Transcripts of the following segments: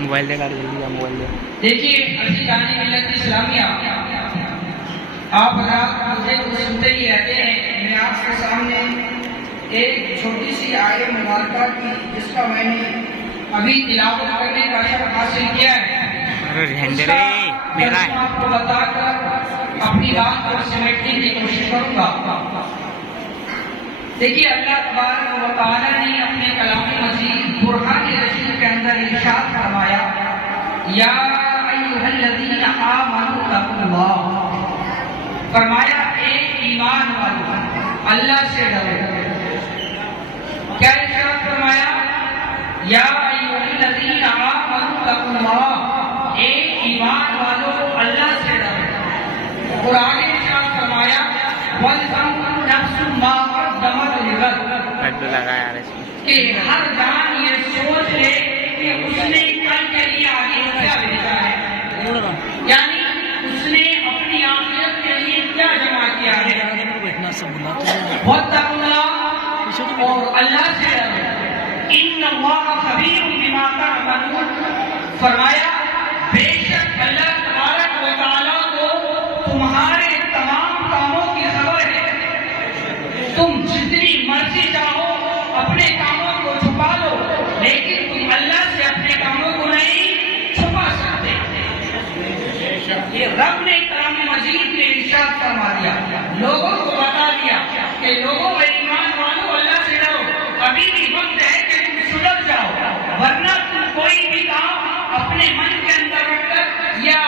Mobile دے کر جلدی آ mobile دے. دیکھیے عزیزان ملت اسلامیہ، آپ حضرات مجھے تو سنتے ہی رہتے ہیں. میں آپ کے سامنے ایک چھوٹی سی آیت مبارکہ کی جس کا میں نے ابھی تلاوت کرنے کا شرف حاصل کیا ہے، آپ کو بتا کر اپنی بات کو سمیٹنے کی کوشش کروں گا. دیکھیے اللہ تبارک و تعالیٰ نے اپنے کلام مجید برہان رشید کے اندر ارشاد فرمایا، یا ایھا الذین آمنوا اتقوا اللہ، فرمایا اے ایمان والو اللہ سے ڈرو. کیا ارشاد فرمایا؟ یا ایھا الذین آمنوا اتقوا اللہ، اے ایمان والو اللہ سے ڈرو. اور آگے ارشاد فرمایا وَلْتَنظُرْ نَفْسٌ مَا قَدَّمَتْ لِغَدٍ، کہ ہر جان یہ سوچ لے کہ اس نے کل کے لیے آگے کیا بھیجا ہے، یعنی اس نے اپنی آخرت کے لیے کیا جمع کیا ہے. وَاتَّقُوا اللَّهَ، اور اللہ سے ڈرو. إِنَّ اللَّهَ خَبِيرٌ بِمَا تَعْمَلُونَ، فرمایا بے شک اللہ تبارک و تعالیٰ کو تمہارے تمام کاموں کی خبر ہے. تم جتنی مرضی چاہو اپنے کاموں کو چھپا لو، لیکن تم اللہ سے اپنے کاموں کو نہیں چھپا سکتے. یہ رب نے کلام مجید میں ارشاد فرما دیا، لوگوں کو بتا دیا کہ لوگوں اے ایمان والو اللہ سے ڈرو. ابھی بھی وقت ہے کہ تم سدھر جاؤ، ورنہ تم کوئی بھی کام اپنے من کے اندر رکھ کر یا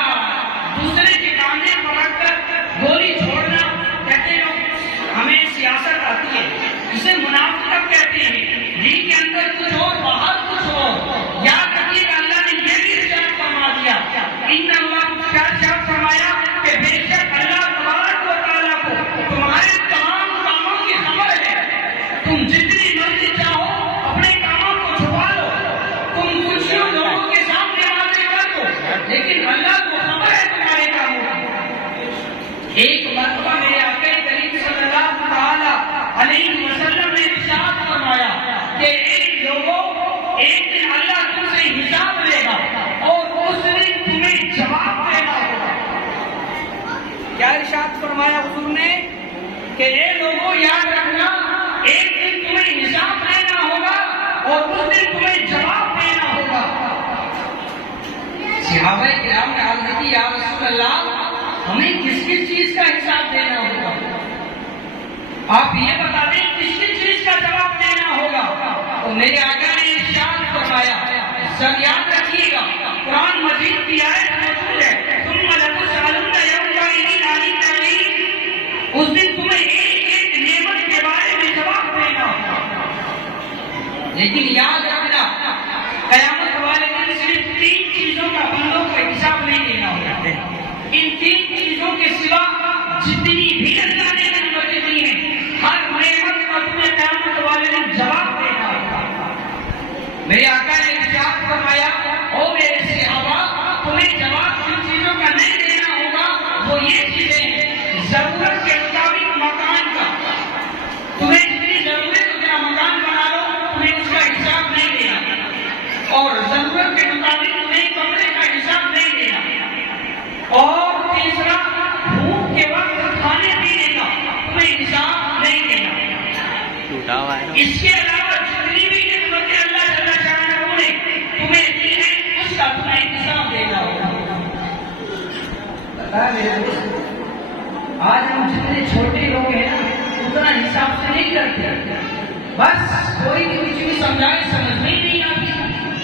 دوسرے کے کاندھے پر رکھ کر گولی چھوڑنا. کہتے ہیں ہمیں سیاست آتی ہے، اسے منافقت کہتے ہیں، دل کے اندر کچھ اور باہر کچھ اور. یاد رکھیے کہ اللہ نے یہ بھی ارشاد فرما دیا، ان اللہ کیا ارشاد فرمایا کہ بے شک اللہ تبارک و تعالیٰ کو تمہارے تمام کاموں کی خبر ہے. تم جتنی مرضی چاہو اپنے کاموں کو چھپا لو، تم کچھ لوگوں کے سامنے باتیں کر دو، لیکن اللہ کو خبر ہے تمہارے کاموں کی. ایک مرتبہ میرے آقا کریم صلی اللہ تعالی علیہ وسلم نے ارشاد فرمایا کہ ایک لوگوں، ایک دن اللہ تم سے حساب لے گا اور اس دن تمہیں جواب دینا ہوگا. کیا ارشاد فرمایا حضور نے کہ اے لوگوں یاد رکھنا، ایک دن تمہیں حساب لینا ہوگا اور اس دن تمہیں جواب دینا ہوگا. صحابہ کرام نے عرض کی یا رسول اللہ ہمیں کس کس چیز کا حساب دینا ہوگا؟ آپ یہ بتا دیں کس کس چیز کا جواب دینا ہوگا. تو میرے آقا نے ارشاد فرمایا، سب یاد رکھیے گا قرآن مجید کی آیت موجود ہے، ثم لتسألن یومئذ عن النعیم، اس دن تمہیں ایک ایک نعمت کے بارے میں جواب دینا ہوگا. لیکن یاد رکھنا قیامت والے دن صرف 3 چیزوں کا بندوں کو حساب نہیں دینا ہوگا. ان 3 چیزوں کے سوا جتنی بھی اللہ نے نعمتیں دی ہیں ہر نعمت کا تمہیں قیامت والے دن جواب دینا ہوگا. میرے آقا نے ارشاد فرمایا او میرے صحابہ تمہیں جواب جن چیزوں کا نہیں دینا ہوگا وہ یہ چیزیں ہیں، ضرورت کے مطابق مکان کا، تمہیں جتنی ضرورت ہے اتنا مکان بنا لو، تمہیں اس کا حساب نہیں دینا. اور ضرورت کے مطابق تمہیں کمرے کا حساب نہیں دینا. اور تیسرا بھوک کے وقت کھانے پینے کا تمہیں حساب نہیں دینا. اس کے علاوہ جتنی بھی نعمتیں اللہ جل شانہ نے تمہیں دی ہیں اس کا تمہیں حساب دینا ہوگا. بتا میرے دوست، آج ہم جتنے چھوٹے لوگ ہیں نا اتنا حساب سے نہیں کرتے. بس کوئی بھی کچھ بھی سمجھائے سمجھ میں نہیں آتی،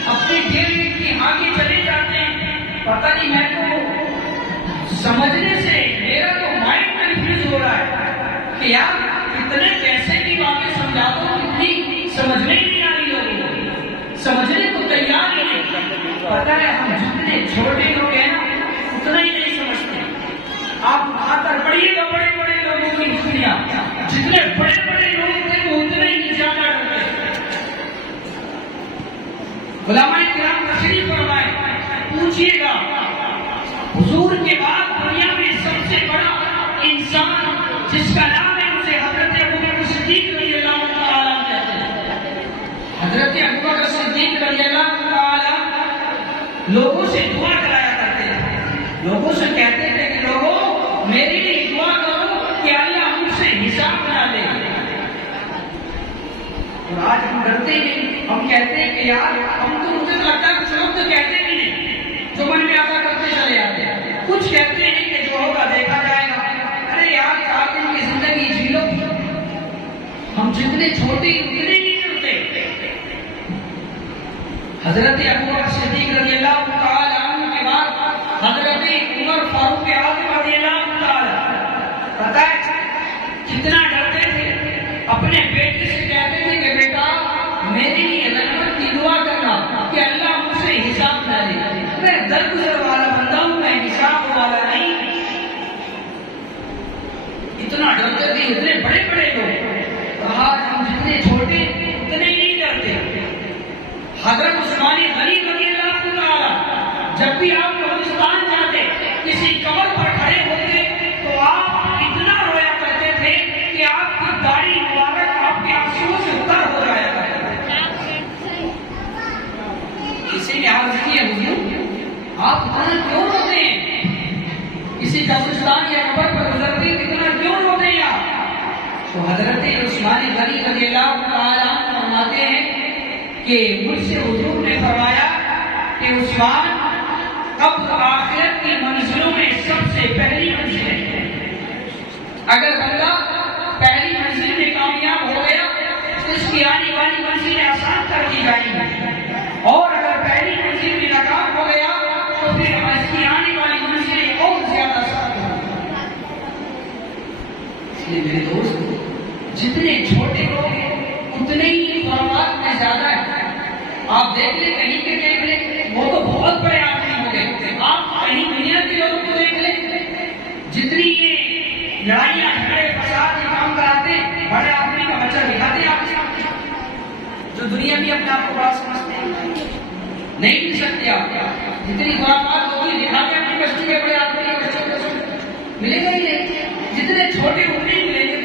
اپنے دل کی آگے چلے جاتے ہیں. پتہ نہیں میں تو سمجھنے سے میرا تو مائنڈ کنفیوز ہو رہا ہے کہ یار اتنے کیسے کی باتیں سمجھا دو، اتنی سمجھ میں نہیں آ رہی لوگوں کو، سمجھنے کو تیار ہی نہیں. پتہ ہے ہم جتنے چھوٹے لوگ ہیں نا اتنا ہی نہیں سمجھتے. آپ وہاں پر پڑھیے گا بڑے بڑے لوگوں کی دنیا، جتنے بڑے بڑے لوگ تھے وہ اتنے ہی زیادہ ڈرتے. علماء کرام تشریف فرمائے، پوچھیے گا حضور کے بعد دنیا میں سب سے بڑا انسان جس کا نام ہے اسے حضرت ابوبکر صدیق رضی اللہ تعالیٰ کہتے ہیں. حضرت ابوبکر صدیق رضی اللہ تعالیٰ لوگوں سے دعا کرایا کرتے تھے، لوگوں سے کہتے تھے کہ لوگوں میرے لیے دعا کرو کہ اللہ ہم سے حساب نہ لے۔ اور آج ہم ڈرتے ہیں، ہم کہتے ہیں کہ یار ہم تو مجھے لگتا ہے کچھ لوگ تو کہتے بھی نہیں، جو من میں آتا کرتے چلے آتے ہیں، کچھ کہتے ہیں کہ جو ہوگا دیکھا جائے گا۔ ارے یار 4 دن کی زندگی جی لو، ہم جتنے چھوٹے اتنے نہیں ڈرتے۔ حضرت ابو بکر صدیق رضی اللہ تعالی عنہ کے بعد حضرت عمر فاروق اعظم رضی اللہ تعالی پتہ ہے کتنا ڈرتے تھے، اپنے بیٹے سے کہتے تھے کہ بیٹا میرے لیے رحمت کی دعا کرنا کہ اللہ مجھ سے حساب نہ لے، میں درگزر والا بندہ ہوں، میں حساب والا نہیں۔ اتنا ڈرتے تھے اتنے بڑے بڑے لوگ، آج ہم جتنے چھوٹے اتنے نہیں ڈرتے۔ حضرت عثمان غنی رضی اللہ تعالی جب بھی آپ قبرستان جاتے کسی قبر پر کھڑے ہوتے تو آپ اتنا رویا کرتے تھے کہ آپ کی داڑھی مبارک آپ کے آنسوؤں سے تر ہو جایا کرتے تھے۔ کسی نے عرض کیا حضور آپ اتنا کیوں روتے ہیں؟ کسی قبرستان یا قبر پر گزرتے اتنا کیوں روتے ہیں آپ؟ تو حضرت عثمان غنی رضی اللہ تعالی عنہ فرماتے ہیں کہ مجھ سے حضور نے فرمایا کہ عثمان قبر آخرت کی منزلوں میں سب سے پہلی منزل ہے، اگر بندہ پہلی منزل میں کامیاب ہو گیا تو اس کی آنے والی منزلیں آسان کر دی جائیں گی، اور اگر پہلی منزل میں ناکام ہو گیا تو پھر اس کی آنے والی منزلیں اور زیادہ سخت ہوں گی۔ اس لیے میرے دوست جتنے چھوٹے لوگ ہیں اتنے ہی فرمات میں زیادہ ہے۔ آپ دیکھ لیں کہیں کے دیکھ لیں وہ تو بہت بڑے آدمی ہو گئے، آپ کہیں دنیا کے لوگوں کو دیکھ لیں جتنی یہ لڑائیاں جھگڑے فساد یہ کام کراتے ہیں بڑے آدمی کا بچہ دکھاتے ہیں آپ سے، جو دنیا بھی اپنے آپ کو بڑا سمجھتے ہیں، نہیں مل سکتے آپ جتنی خرافات ہوتی ہے دکھاتے اپنی بستی کے بڑے آدمی کے بچوں کو ملے گا ہی نہیں، جتنے چھوٹے اتنے ہی ملیں گے،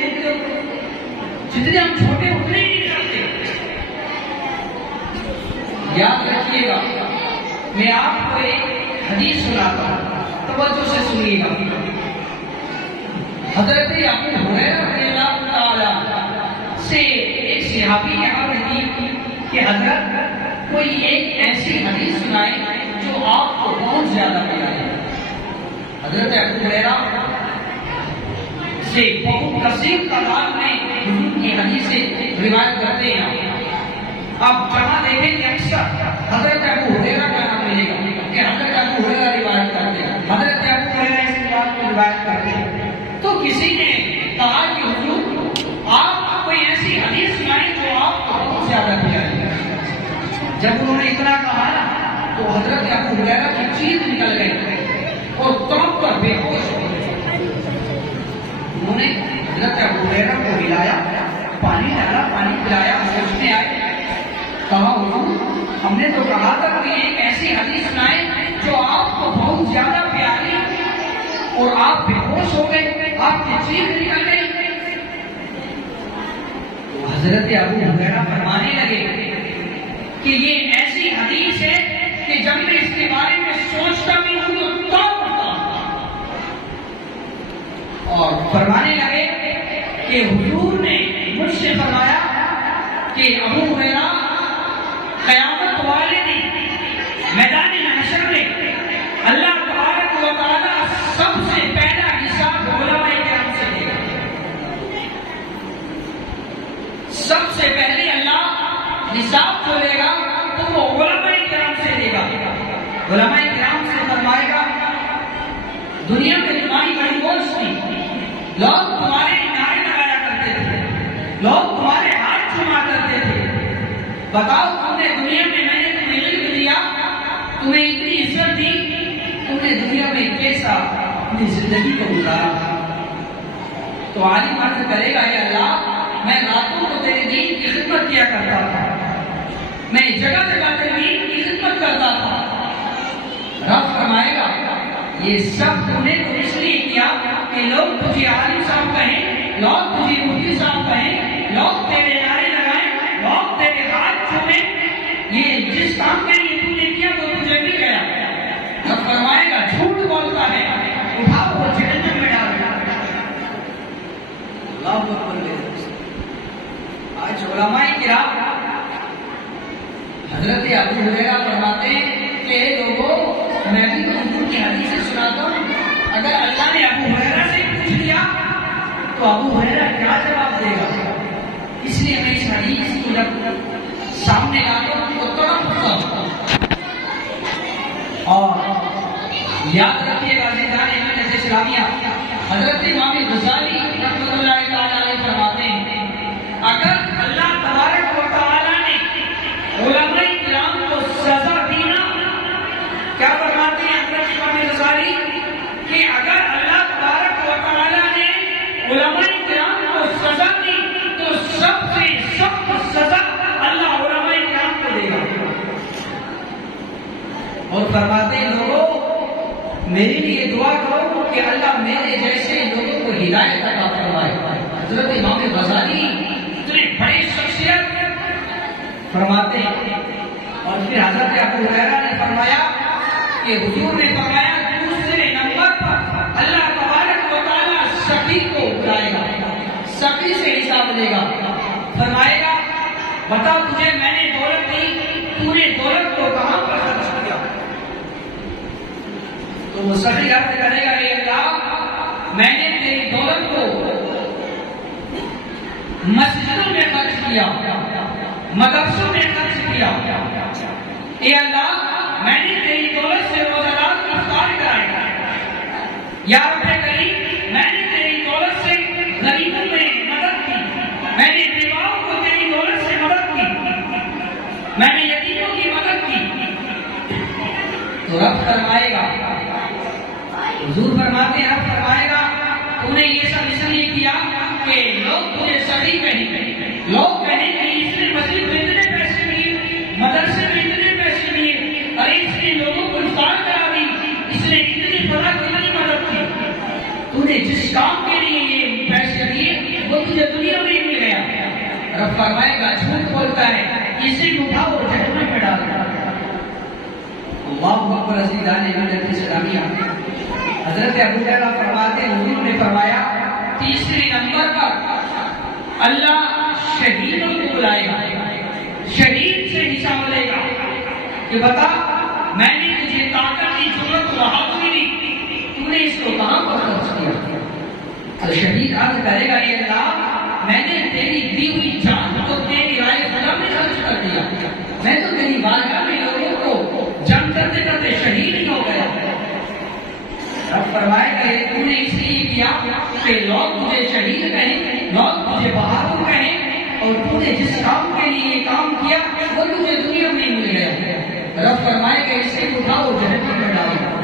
جتنے ہم چھوٹے اتنے ہی نہیں کرتے۔ یاد رکھیے گا، میں آپ کو ایک حدیث سناتا ہوں، توجہ سے سنیے گا۔ حضرت ابو ہریرہ رضی اللہ تعالی سے ایک صحابی نے عرض کی کہ حضرت کوئی ایک ایسی حدیث سنائے جو آپ کو بہت زیادہ پیاری ہے۔ حضرت ابو ہریرہ سے بہت کثیر تعداد میں حضور کی حدیثیں روایت کرتے ہیں۔ آپ جہاں دیکھیں کہ اکثر حضرت ابو ہریرہ کا نام ملے گا کہ حضرت ابو ہریرہ روایت کرتے ہیں، حضرت ابو ہریرہ اس بات کو روایت کرتے ہیں۔ تو کسی نے کہا کہ حضور آپ کوئی ایسی حدیث سنائیں جو آپ کو بہت زیادہ پیاری ہے۔ جب انہوں نے اتنا کہا نا تو حضرت ابو ہریرہ کی چیخ نکل گئی اور تڑپ کر بے ہوش ہو گئے۔ انہوں نے حضرت ابو ہریرہ کو ہلایا، پانی ڈالا، پانی پلایا، ہوش میں آئے، کہا حضور ہم نے تو کہا تھا کہ ایک ایسی حدیث سنائے جو آپ کو بہت زیادہ پیاری اور آپ بے ہوش ہو گئے، آپ کی چیخ نکل گئی۔ تو حضرت ابو ہریرہ فرمانے لگے کہ یہ ایسی حدیث ہے کہ جب میں اس کے بارے میں سوچتا بھی ہوں تو توڑ پڑتا ہوں۔ اور فرمانے لگے کہ حضور نے مجھ سے فرمایا کہ ابو ہریرہ قیامت والے دن میدان محشر میں اللہ تبارک و تعالی سب سے پہلا حساب علماء کرام سے لے گا۔ سب سے پہلے اللہ حساب جو لے گا تو وہ علماء کرام سے لے گا۔ علماء کرام سے فرمائے گا دنیا میں تمہاری بڑی موج تھی، لوگ تمہارے نعرے لگایا کرتے تھے، لوگ تمہارے ہاتھ چوما کرتے تھے، بتاؤ تم نے دنیا میں میں نے تمہیں علم دیا، تمہیں اتنی عزت دی، تم نے دنیا میں کیسا اپنی زندگی کو گزارا؟ تو عالم عرض کرے گا اے اللہ میں راتوں کو تیرے دین کی خدمت کیا کرتا تھا، میں جگہ جگہ تیرے دین کی خدمت کرتا تھا۔ رب فرمائے گا یہ سب تم نے تو اس لیے کیا کہ لوگ تجھے عالم صاحب کہیں، لوگ تجھے مفتی صاحب کہیں، لوگ تیرے نعرے لگائیں، لوگ تیرے ہاتھ چھویں، یہ جس کام کے لیے تم نے کیا وہ تجھے مل گیا۔ فرمائے گا جھوٹ بولتا ہے، اٹھاؤ وہ جہنم میں ڈال دو۔ اللہ اکبر۔ آج علماء کرام حضرت ابو ہریرہ فرماتے ہیں کہ لوگوں میں بھی حضور کی حدیث سناتا ہوں، اگر اللہ نے ابو ہریرہ سے پوچھ لیا تو ابو ہریرہ کیا جواب دے گا؟ اس لیے میں اس حدیث کو جب سامنے لاتا ہوں تو تڑپتا ہوں۔ اور یاد رکھیے گا عزیزان امت اسلامیہ، حضرت امام غزالی رحمۃ اللہ تعالی علیہ فرماتے ہیں اگر اللہ تبارک و تعالی نے علماء کرام کو سزا دی نا، کیا فرماتے ہیں حضرت امام غزالی کہ اگر اللہ تبارک و تعالی نے علماء کرام کو سزا دی تو سب سے سخت سزا اللہ علماء کرام کو دے گا۔ اور فرماتے ہیں لوگوں میرے لیے دعا کرو کہ اللہ میرے جیسے لوگوں کو ہدایت عطا فرمائے۔ حضرت امام غزالی اتنے بڑے شخصیت فرماتے ہیں۔ اور پھر حضرت ابو ہریرہ نے فرمایا کہ حضور نے فرمایا دوسرے نمبر پر اللہ تبارک و تعالیٰ سخی کو بلائے گا، سخی سے حساب لے گا، فرمائے گا بتا تجھے میں نے دولت دی، تو نے دولت کو کہاں پر خرچ کیا؟ تو وہ سخی عرض کرے گا اے اللہ میں نے تیری دولت کو مسجدوں میں خرچ کیا، مدرسوں میں خرچ کیا۔ اے اللہ میں نے تیری دولت سے روزہ دار کو افطار کرایا، یا رب کریم میں نے تیری دولت سے غریبوں میں مدد کی، میں نے بیواؤں کو تیری دولت سے مدد کی، میں نے یتیموں کی مدد کی۔ تو رب فرمائے گا، حضور فرماتے ہیں رب فرمائے گا تو نے یہ سب اس لیے کیا کہ لوگ تجھے سخی کہیں، لوگ کہیں کہ اس نے مسجد میں اتنے پیسے دیے، مدرسے میں اتنے پیسے دیے، اور اس نے لوگوں کو افطار کرا دی، اس نے اتنی فلاح اتنی مدد کی۔ تو نے جس کام کے لیے یہ پیسے دیے وہ تجھے دنیا میں مل گیا۔ رب فرمائے گا جھوٹ بولتا ہے، اسے اٹھاؤ اور جہنم میں ڈال دو۔ اللہ اکبر۔ عزیزان امت اسلامیہ، حضرت ابو ہریرہ فرماتے ہیں حضور نے فرمایا تیسرے نمبر پر اللہ شہیدوں کو بلائے گا، شہید سے حساب لے گا کہ بتا میں نے تجھے طاقت کی ضرورت بہادری دی، تو نے اس کو کہاں پر خرچ کیا؟ تو شہید عرض کرے گا اے اللہ میں نے تیری دی ہوئی جان کو تیری رائے خدا میں خرچ کر دیا، میں تو تیری بارگاہ میں لوگوں کو جنگ کرتے کرتے شہید ہی ہو گیا۔ رب فرمائے گا یہ تو نے اس لیے کیا کہ لوگ تجھے شہید کہیں، لوگ تجھے بہادر کہیں، اور تو نے جس کام کے لیے یہ کام کیا وہ تجھے دنیا میں مل گیا۔ رب فرمائے گا اسے اٹھاؤ جہنم میں ڈالو۔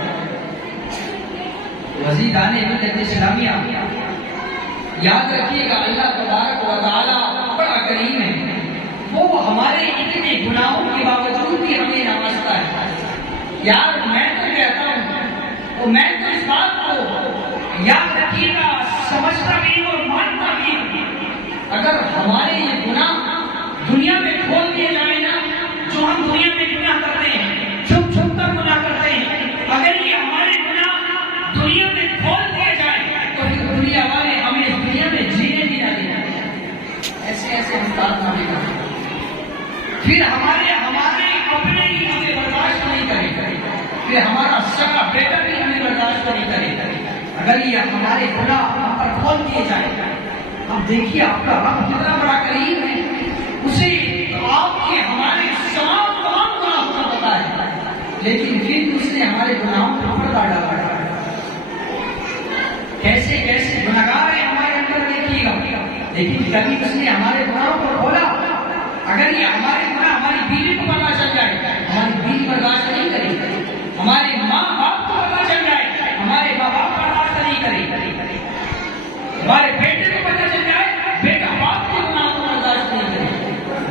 عزیزان امت اسلامیہ، یاد رکھیے گا اللہ تبارک و تعالیٰ بڑا کریم ہے، وہ ہمارے اتنے گناہوں کے باوجود بھی ہمیں نوازتا ہے۔ یار میں تو کہتا ہوں، میں تو اس بات کو یاد رکھیے گا سمجھتا بھی اور مانتا بھی، اگر ہمارے یہ گناہ دنیا میں کھول دیے جائیں نا، جو ہم دنیا میں گناہ کرتے ہیں، چھپ چھپ کر گناہ کرتے ہیں، اگر یہ ہمارے گناہ دنیا میں کھول دیے جائیں تو پھر دنیا والے ہمیں اس دنیا میں جینے بھی نہ دیں۔ ایسے ایسے ہم کارنامے کرتے ہیں، پھر ہمارے اپنے ہی ہمیں برداشت نہیں کرے، پھر ہمارا سگا بیٹا بھی ہمیں برداشت نہیں کرے اگر یہ ہمارے گناہ ہم پر کھول دیے جائیں۔ اب دیکھیے آپ کا رب کتنا بڑا کریم ہے، اسے آپ کے ہمارے تمام گناہوں کا پتہ ہے، لیکن پھر اس نے ہمارے گناہوں پر پردہ ڈالا ہے۔ کیسے کیسے گناہگار ہیں ہمارے اندر دیکھیے گا، لیکن کبھی اس نے ہمارے گناہوں کو کھولا۔ اگر یہ ہمارے گناہ ہماری بیوی کو پتہ چل جائے، ہماری بیوی برداشت نہیں کرے گی، ہمارے ماں باپ کو پتہ چل جائے، ہمارے ماں باپ برداشت نہیں کرے، ہمارے بیٹے کو پتہ چل جائے، بیٹا باپ کے گناہ کو برداشت نہیں کرے۔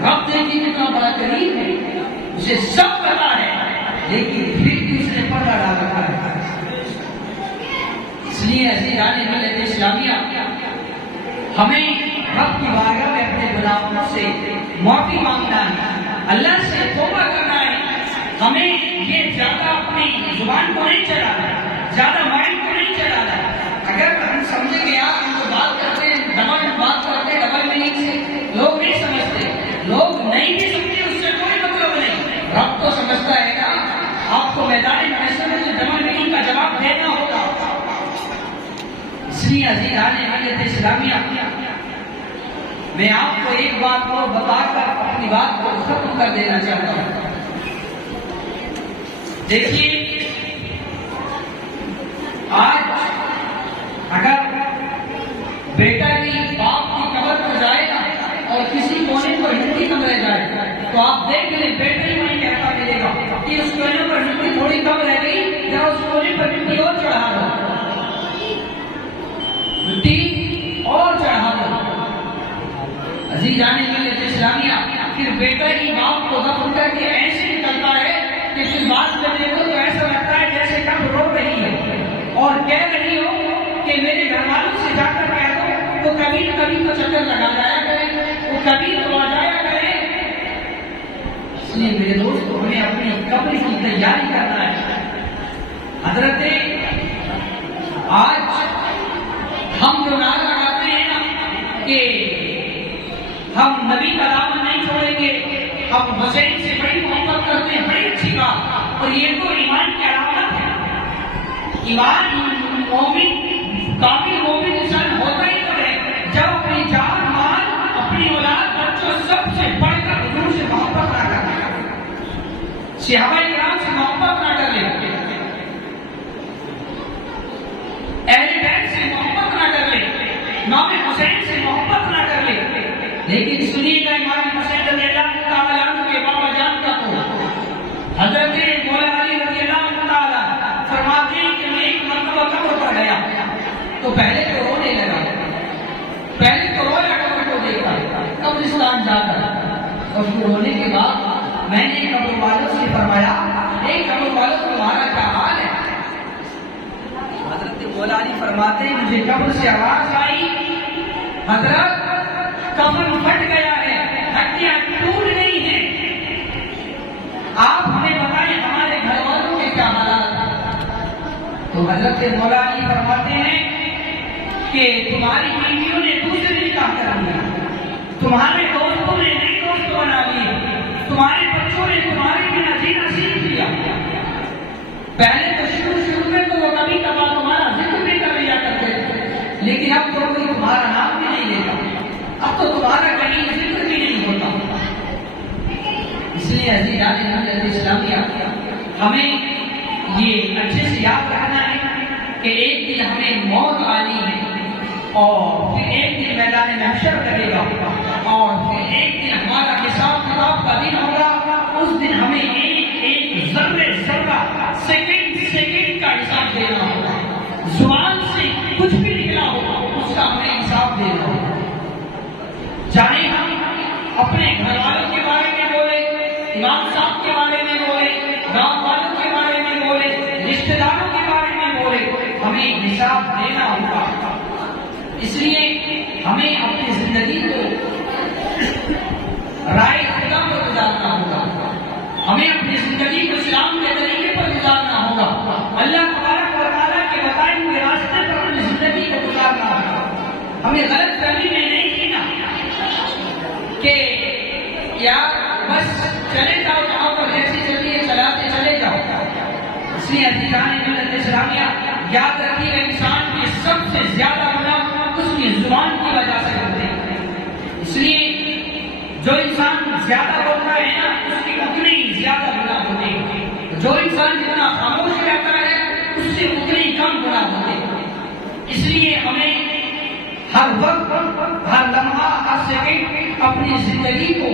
رب دیکھیے کتنا بڑا کریم ہے، اسے سب پتہ ہے، لیکن پھر بھی اس نے پردہ ڈال رکھا ہے۔ اس لیے عزیزان ملت اسلامیہ، ہمیں رب کی بارگاہ میں اپنے گناہوں سے معافی مانگنا ہے، اللہ سے توبہ کرنا ہے۔ ہمیں یہ زیادہ اپنی زبان زبان کو نہیں چلانا، زیادہ مائنڈ کو نہیں چلانا۔ اگر ہم سمجھیں گے آپ ہم تو بات کرتے ہیں ڈبل میننگ سے، لوگ نہیں سمجھتے، لوگ نہیں بھی سمجھتے، اس سے کوئی مطلب نہیں۔ رب تو سمجھتا ہے نا، آپ کو میدان محشر میں ڈبل میننگ کا جواب دینا ہوگا۔ اس لیے عزیزان ملت اسلامیہ، میں آپ کو ایک بات کو بتا کر اپنی بات کو ختم کر دینا چاہتا ہوں۔ دیکھیے، آج اگر بیٹا بھی باپ کی قبر پر جائے گا اور کسی کونے پر ہنڈی کم رہ جائے تو آپ دیکھ لیں بیٹا ہی وہیں کہتا ملے گا کہ اس کونے پر ہنڈی تھوڑی کم رہ گئی، یا اس کونے پر ہنڈی اور چڑھا دو، مٹی اور چڑھا دو۔ عزیزان ملت اسلامیہ، پھر بیٹا ہی باپ کو دفن کر کے ایسے نکلتا ہے کہ پھر بات کرنے کو تو ایسا لگتا ہے جیسے کب رو رہی ہے اور کہہ رہی ہو کہ میرے گھر والوں سے جا کر کہہ دو وہ کبھی کبھی تو چکر لگا جایا کرے، وہ کبھی تو آ جایا کرے۔ اس لیے میرے دوستو، ہمیں اپنی قبر کی تیاری کرنا ہے۔ حضرت آج ہم جو نعرہ لگاتے ہیں نا کہ ہم نبی کا دامن نہیں چھوڑیں گے، ہم حسین سے بڑی محبت کرتے ہیں، بڑی اچھی بات، اور یہ تو ایمان کی علامت ہے۔ ایمان مومن، کامل مومن انسان ہوتا ہی تو ہے جب اپنی جان مال، اپنی اولاد، بچوں سب سے بڑھ کر حضور سے محبت نہ کرے، صحابہ کرام سے محبت نہ کرے، اہل بیت سے محبت نہ کر لے، امام حسین سے محبت نہ کر لے۔ لیکن سنیے گا امام حسین رضی اللہ تعالیٰ عنہ کے بابا جان کا تو حضرت مولا علی رضی اللہ تعالیٰ فرماتے ہیں کہ میں ایک مرتبہ قبر پر گیا تو پہلے تو رونے لگا، پہلے تو رویا قبر کو دیکھا قبرستان جا کر، اور پھر رونے کے بعد میں نے قبر والوں سے فرمایا، اے قبر والوں تمہارا کیا حال ہے؟ حضرت مولا علی فرماتے ہیں مجھے قبر سے آواز آئی، حضرت قبر پھٹ گیا ہے، ہڈیاں ٹوٹ گئی ہیں، آپ ہمیں بتائیں ہمارے گھر والوں کے کیا حالات ہیں؟ تو حضرت مولا علی فرماتے ہیں کہ تمہاری بیویوں نے دوسرے نکاح کر لیا، تمہارے دوستوں نے نئے دوست بنا لیے، تمہارے بچوں نے تمہارے بنا جینا سیکھ لیا۔ پہلے تو شروع میں تو وہ کبھی کبھار تمہارا ذکر بھی کر لیا کرتے تھے، لیکن اب تو کوئی تمہارا نام بھی نہیں لیتا، اب تو تمہارا کہیں ذکر بھی نہیں ہوتا۔ اس لیے عزیزان ملت اسلامیہ، ہمیں یہ اچھے سے یاد رکھنا ہے کہ ایک دن ہمیں موت آنی ہے، اور پھر ایک دن میدان محشر رہے گا، اور پھر ایک دن ہمارا حساب کتاب کا دن ہوگا۔ اس دن ہمیں ایک ذرے ذرہ، سیکنڈ کا حساب دینا ہوگا، زبان سے کچھ بھی نکلا ہوگا اس کا ہمیں حساب دینا ہوگا۔ چاہے ہم اپنے گھر والوں کے بارے میں بولے، امام صاحب کے بارے میں بولے، گاؤں والوں کے بارے میں بولے، رشتہ داروں کے بارے میں بولے، ہمیں حساب دینا ہوگا۔ اس لیے ہمیں اپنی زندگی کو رائے خدا پر گزارنا ہوگا، ہمیں اپنی زندگی کو اسلام کے طریقے پر گزارنا ہوگا، اللہ تبارک و تعالیٰ کے بتائے ہوئے راستے پر اپنی زندگی کو گزارنا ہوگا۔ ہمیں غلط فہمی میں نہیں جینا کہ یار بس چلے جاؤ جہاں پر ایسی چلیے چلاتے چلے جاؤ۔ اس لیے عزیزان ملت اسلامیہ، یاد رکھیے گا انسان کی سب سے زیادہ گناہ اس کی زبان کی وجہ سے ہوتے ہیں۔ اس لیے جو انسان زیادہ بولتا ہے نا اس کی اتنے ہی زیادہ گناہ ہوتے ہیں، جو انسان جتنا خاموش رہتا ہے اس سے اتنے ہی کم گناہ ہوتے ہیں۔ اس لیے ہمیں ہر وقت، ہر لمحہ، ہر سیکنڈ اپنی زندگی کو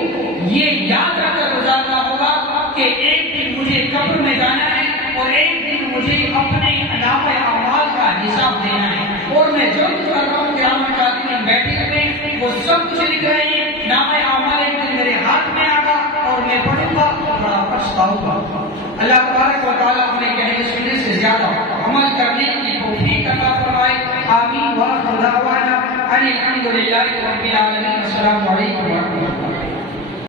یہ یاد رکھ کر گزارنا ہوگا کہ ایک دن مجھے قبر میں جانا ہے، اور ایک دن مجھے اپنے نامۂ اعمال کا حساب دینا ہے، اور میں جو کچھ کر رہا ہوں قیامت کا دن بیٹھے ہوئے وہ سب کچھ لکھ رہے ہیں، نامۂ اعمال ایک دن میرے ہاتھ میں آگا اور میں پڑھوں گا، بڑا پچھتاؤں گا۔ اللہ تبارک و تعالیٰ ہمیں کہنے سننے سے زیادہ عمل کرنے کی توفیق عطا فرمائے۔ آمین۔ وآخر دعوانا ان الحمد للہ رب العالمین۔ السلام علیکم ورحمۃ اللہ۔